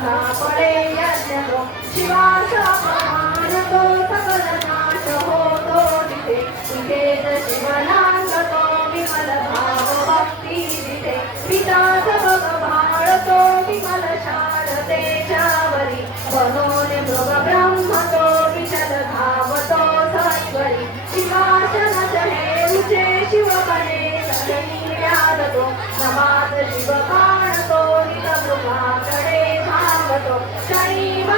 पडे यज्ञ शिवाचा मानतो सकल नाश होतो तिथे तिथेच शिवनांगतो विमल भाव भक्ती तिथे पिता जग भाळतो विमल शारदेच्यावरी बनोने मृग ब्रह्म तो विशल धावतो सत्वरी शिवासनच हे उचे शिव गणेश व्यादतो नमात शिव काणतो नित मृगाकडे धावतो शनिवार